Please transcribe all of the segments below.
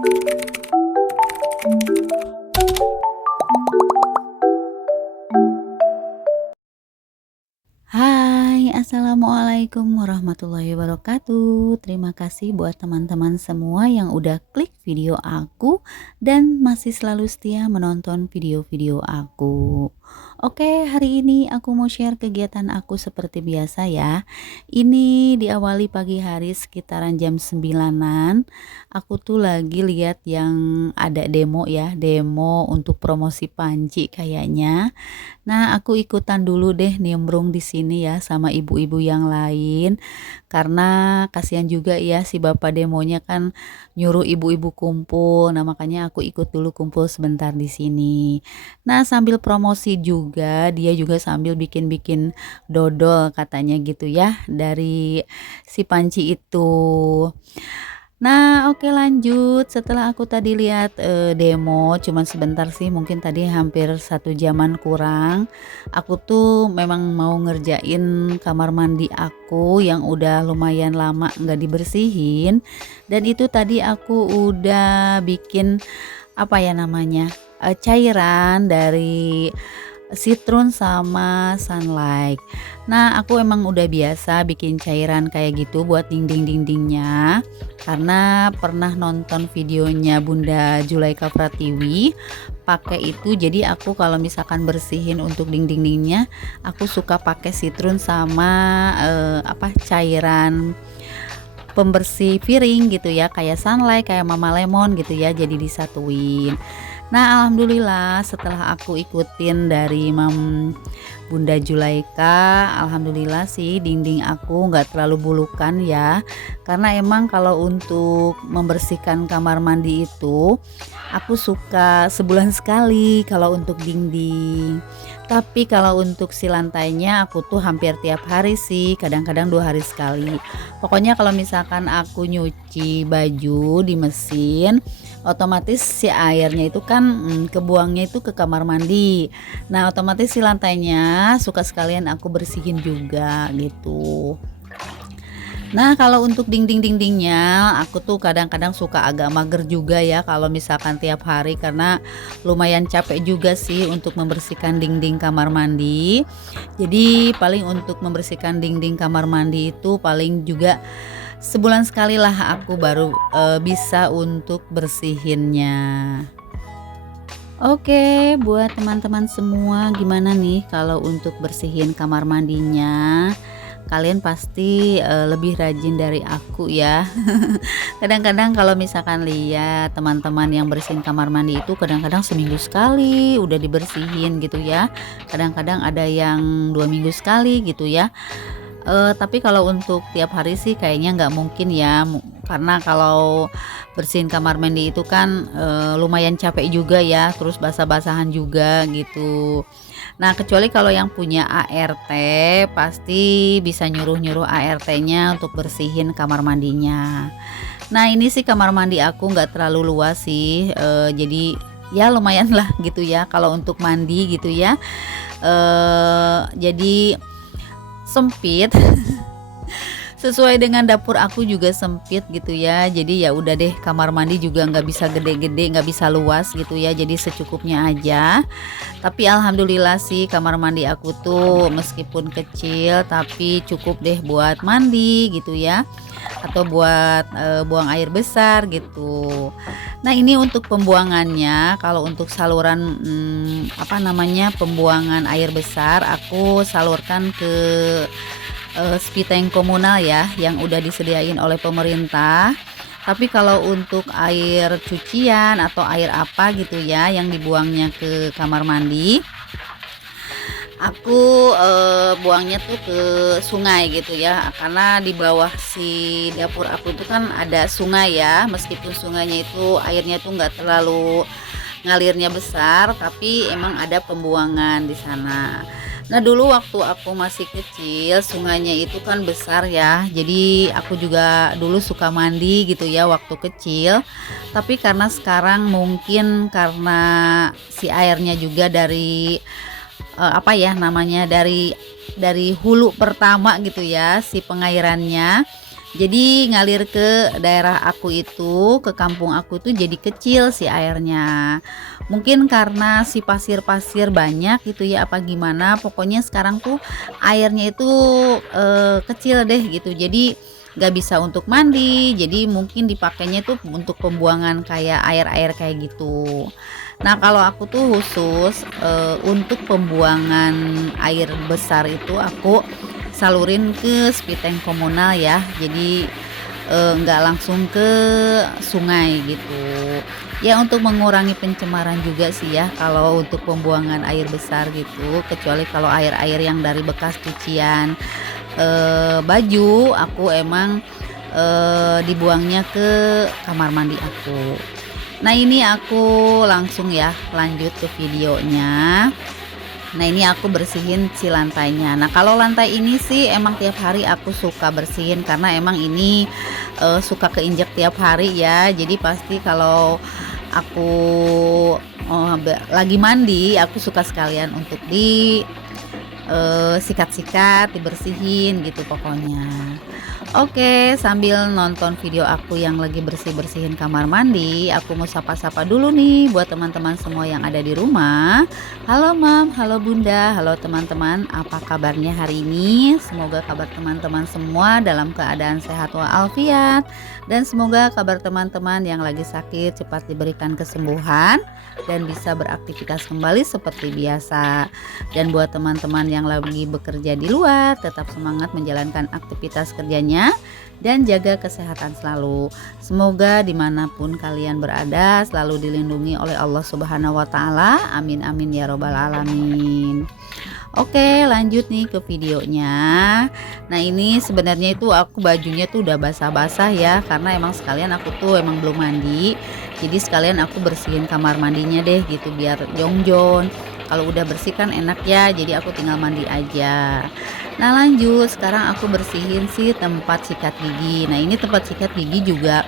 Hai, assalamualaikum warahmatullahi wabarakatuh. Terima kasih buat teman-teman semua yang udah klik video aku dan masih selalu setia menonton video-video aku. Oke, hari ini aku mau share kegiatan aku seperti biasa ya. Ini diawali pagi hari sekitaran jam 9-an. Aku tuh lagi lihat yang ada demo ya, demo untuk promosi panci kayaknya. Nah, aku ikutan dulu deh nimbrung di sini ya sama ibu-ibu yang lain. Karena kasihan juga ya si bapak demonya kan nyuruh ibu-ibu kumpul. Nah, makanya aku ikut dulu kumpul sebentar di sini. Nah, sambil promosi juga, dia juga sambil bikin-bikin dodol katanya gitu ya dari si panci itu. Nah, oke lanjut. Setelah aku tadi lihat demo, cuman sebentar sih, mungkin tadi hampir 1 jaman kurang. Aku tuh memang mau ngerjain kamar mandi aku yang udah lumayan lama nggak dibersihin. Dan itu tadi aku udah bikin apa ya namanya, cairan dari Citron sama Sunlight. Nah, aku emang udah biasa bikin cairan kayak gitu buat dinding-dindingnya karena pernah nonton videonya Bunda Zulaikha Pratiwi pakai itu. Jadi aku kalau misalkan bersihin untuk dinding-dindingnya, aku suka pakai citron sama cairan pembersih piring gitu ya, kayak Sunlight, kayak Mama Lemon gitu ya, jadi disatuin. Nah, alhamdulillah setelah aku ikutin dari Bunda Zulaikha, alhamdulillah sih dinding aku nggak terlalu bulukan ya. Karena emang kalau untuk membersihkan kamar mandi itu, aku suka sebulan sekali kalau untuk dinding. Tapi kalau untuk si lantainya aku tuh hampir tiap hari sih, kadang-kadang 2 hari sekali. Pokoknya kalau misalkan aku nyuci baju di mesin, otomatis si airnya itu kan kebuangnya itu ke kamar mandi. Nah, otomatis si lantainya suka sekalian aku bersihin juga gitu. Nah, kalau untuk dinding-dindingnya aku tuh kadang-kadang suka agak mager juga ya kalau misalkan tiap hari, karena lumayan capek juga sih untuk membersihkan dinding kamar mandi. Jadi paling untuk membersihkan dinding kamar mandi itu paling juga sebulan sekali lah aku baru bisa untuk bersihinnya. Oke, buat teman-teman semua, gimana nih kalau untuk bersihin kamar mandinya? Kalian pasti lebih rajin dari aku ya. Kadang-kadang kalau misalkan lihat teman-teman yang bersihin kamar mandi itu kadang-kadang seminggu sekali udah dibersihin gitu ya. Kadang-kadang ada yang 2 minggu sekali gitu ya. Tapi kalau untuk tiap hari sih kayaknya nggak mungkin ya, karena kalau bersihin kamar mandi itu kan lumayan capek juga ya, terus basah-basahan juga gitu. Nah, kecuali kalau yang punya ART pasti bisa nyuruh-nyuruh ART-nya untuk bersihin kamar mandinya. Nah, ini sih kamar mandi aku nggak terlalu luas sih, jadi ya lumayan lah gitu ya kalau untuk mandi gitu ya. Jadi sempit. Sesuai dengan dapur aku juga sempit gitu ya, jadi ya udah deh, kamar mandi juga nggak bisa gede-gede, nggak bisa luas gitu ya, jadi secukupnya aja. Tapi alhamdulillah sih kamar mandi aku tuh meskipun kecil tapi cukup deh buat mandi gitu ya, atau buat buang air besar gitu. Nah, ini untuk pembuangannya. Kalau untuk saluran pembuangan air besar, aku salurkan ke spiteng komunal ya yang udah disediain oleh pemerintah. Tapi kalau untuk air cucian atau air apa gitu ya yang dibuangnya ke kamar mandi, aku buangnya tuh ke sungai gitu ya, karena di bawah si dapur aku itu kan ada sungai ya. Meskipun sungainya itu airnya tuh nggak terlalu ngalirnya besar, tapi emang ada pembuangan di sana. Nah, dulu waktu aku masih kecil sungainya itu kan besar ya, jadi aku juga dulu suka mandi gitu ya waktu kecil. Tapi karena sekarang mungkin karena si airnya juga dari dari hulu pertama gitu ya, si pengairannya. Jadi ngalir ke daerah aku itu, ke kampung aku tuh jadi kecil si airnya. Mungkin karena si pasir-pasir banyak gitu ya apa gimana, pokoknya sekarang tuh airnya itu kecil deh gitu. Jadi nggak bisa untuk mandi, jadi mungkin dipakainya tuh untuk pembuangan kayak air-air kayak gitu. Nah, kalau aku tuh khusus untuk pembuangan air besar itu aku salurin ke spiteng komunal ya. Jadi nggak langsung ke sungai gitu. Ya untuk mengurangi pencemaran juga sih ya kalau untuk pembuangan air besar gitu, kecuali kalau air-air yang dari bekas cucian baju aku emang dibuangnya ke kamar mandi aku. Nah, ini aku langsung ya lanjut ke videonya. Nah, ini aku bersihin si lantainya. Nah, kalau lantai ini sih emang tiap hari aku suka bersihin karena emang ini suka keinjak tiap hari ya. Jadi pasti kalau aku lagi mandi, aku suka sekalian untuk di sikat-sikat, dibersihin gitu pokoknya. Oke, sambil nonton video aku yang lagi bersih-bersihin kamar mandi, aku mau sapa-sapa dulu nih buat teman-teman semua yang ada di rumah. Halo Mam, halo Bunda, halo teman-teman, apa kabarnya hari ini? Semoga kabar teman-teman semua dalam keadaan sehat walafiat, dan semoga kabar teman-teman yang lagi sakit cepat diberikan kesembuhan dan bisa beraktivitas kembali seperti biasa. Dan buat teman-teman yang lagi bekerja di luar, tetap semangat menjalankan aktivitas kerjanya dan jaga kesehatan selalu. Semoga dimanapun kalian berada selalu dilindungi oleh Allah Subhanahu wa Ta'ala. Amin amin ya robbal alamin. Oke, lanjut nih ke videonya. Nah, ini sebenarnya itu aku bajunya tuh udah basah-basah ya, karena emang sekalian aku tuh emang belum mandi. Jadi sekalian aku bersihin kamar mandinya deh gitu biar jongjon. Kalau udah bersih kan enak ya, jadi aku tinggal mandi aja. Nah, lanjut, sekarang aku bersihin sih tempat sikat gigi. Nah, ini tempat sikat gigi juga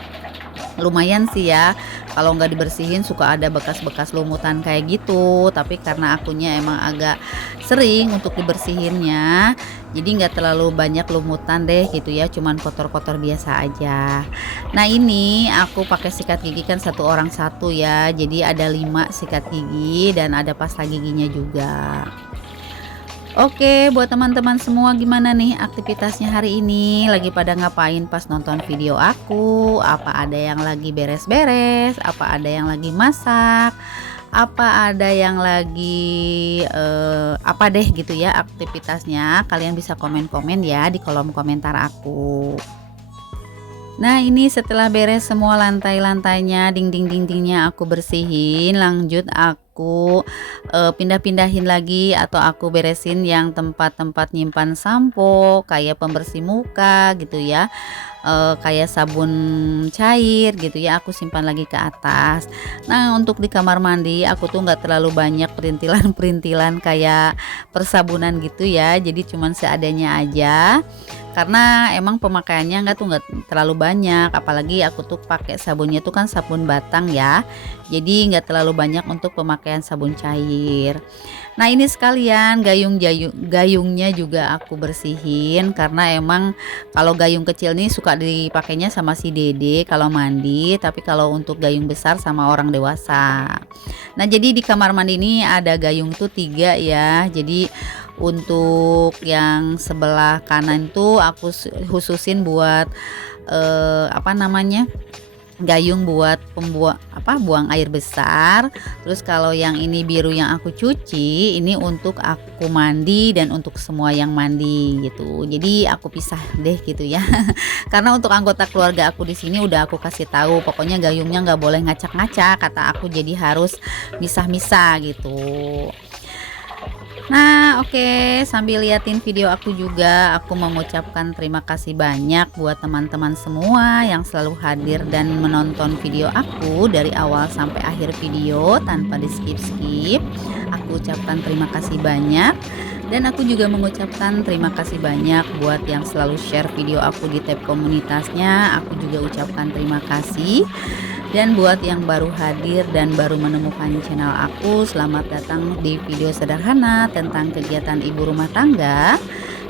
lumayan sih ya, kalau nggak dibersihin suka ada bekas-bekas lumutan kayak gitu. Tapi karena akunya emang agak sering untuk dibersihinnya, jadi nggak terlalu banyak lumutan deh gitu ya, cuman kotor-kotor biasa aja. Nah, ini aku pakai sikat gigi kan satu orang satu ya, jadi ada 5 sikat gigi dan ada pasta giginya juga. Oke, buat teman-teman semua gimana nih aktivitasnya hari ini? Lagi pada ngapain pas nonton video aku? Apa ada yang lagi beres-beres? Apa ada yang lagi masak? Apa ada yang lagi apa deh gitu ya aktivitasnya? Kalian bisa komen-komen ya di kolom komentar aku. Nah, ini setelah beres semua lantai-lantainya, dinding-dindingnya aku bersihin, lanjut aku pindah-pindahin lagi atau aku beresin yang tempat-tempat nyimpan sampo, kayak pembersih muka gitu ya. Kayak sabun cair gitu ya, aku simpan lagi ke atas. Nah, untuk di kamar mandi aku tuh nggak terlalu banyak perintilan-perintilan kayak persabunan gitu ya, jadi cuman seadanya aja. Karena emang pemakaiannya nggak terlalu banyak, apalagi aku tuh pakai sabunnya tuh kan sabun batang ya, jadi nggak terlalu banyak untuk pemakaian sabun cair. Nah, ini sekalian gayungnya juga aku bersihin karena emang kalau gayung kecil nih suka dipakainya sama si dede kalau mandi, tapi kalau untuk gayung besar sama orang dewasa. Nah, jadi di kamar mandi ini ada gayung tuh 3 ya, jadi untuk yang sebelah kanan tuh aku khususin buat apa namanya, gayung buat buang air besar. Terus kalau yang ini biru yang aku cuci ini untuk aku mandi dan untuk semua yang mandi gitu. Jadi aku pisah deh gitu ya. Karena untuk anggota keluarga aku di sini udah aku kasih tahu, pokoknya gayungnya nggak boleh ngacak-ngacak kata aku, jadi harus misah-misah gitu. Nah, oke, sambil liatin video aku juga, aku mengucapkan terima kasih banyak buat teman-teman semua yang selalu hadir dan menonton video aku dari awal sampai akhir video tanpa di skip-skip. Aku ucapkan terima kasih banyak. Dan aku juga mengucapkan terima kasih banyak buat yang selalu share video aku di tab komunitasnya. Aku juga ucapkan terima kasih. Dan buat yang baru hadir dan baru menemukan channel aku, selamat datang di video sederhana tentang kegiatan ibu rumah tangga.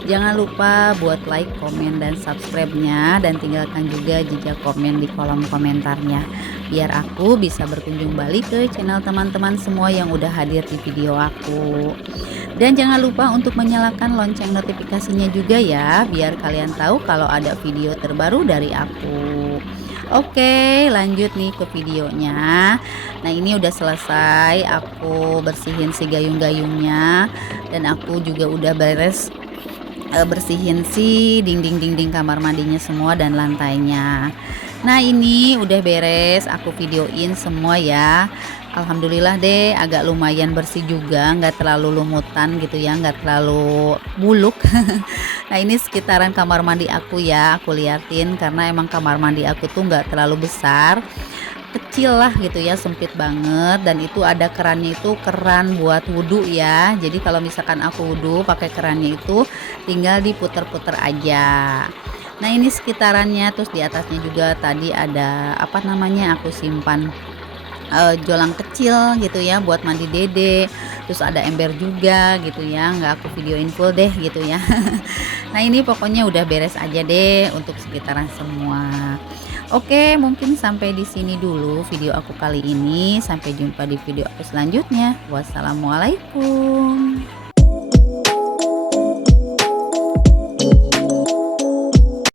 Jangan lupa buat like, komen, dan subscribe-nya, dan tinggalkan juga jejak komen di kolom komentarnya biar aku bisa berkunjung balik ke channel teman-teman semua yang udah hadir di video aku. Dan jangan lupa untuk menyalakan lonceng notifikasinya juga ya, biar kalian tahu kalau ada video terbaru dari aku. Oke, lanjut nih ke videonya. Nah, ini udah selesai aku bersihin si gayung-gayungnya, dan aku juga udah beres bersihin si dinding-dinding kamar mandinya semua dan lantainya. Nah, ini udah beres aku videoin semua ya. Alhamdulillah deh, agak lumayan bersih juga, nggak terlalu lumutan gitu ya, nggak terlalu buluk. Nah, ini sekitaran kamar mandi aku ya, aku liatin karena emang kamar mandi aku tuh nggak terlalu besar, kecil lah gitu ya, sempit banget, dan itu ada kerannya, itu keran buat wudhu ya. Jadi kalau misalkan aku wudhu pakai kerannya itu tinggal diputer-puter aja. Nah, ini sekitarannya, terus di atasnya juga tadi ada apa namanya, aku simpan jolang kecil gitu ya buat mandi dede, terus ada ember juga gitu ya, nggak aku videoin full deh gitu ya. Nah, ini pokoknya udah beres aja deh untuk sekitaran semua. Oke, mungkin sampai di sini dulu video aku kali ini. Sampai jumpa di video aku selanjutnya. Wassalamualaikum.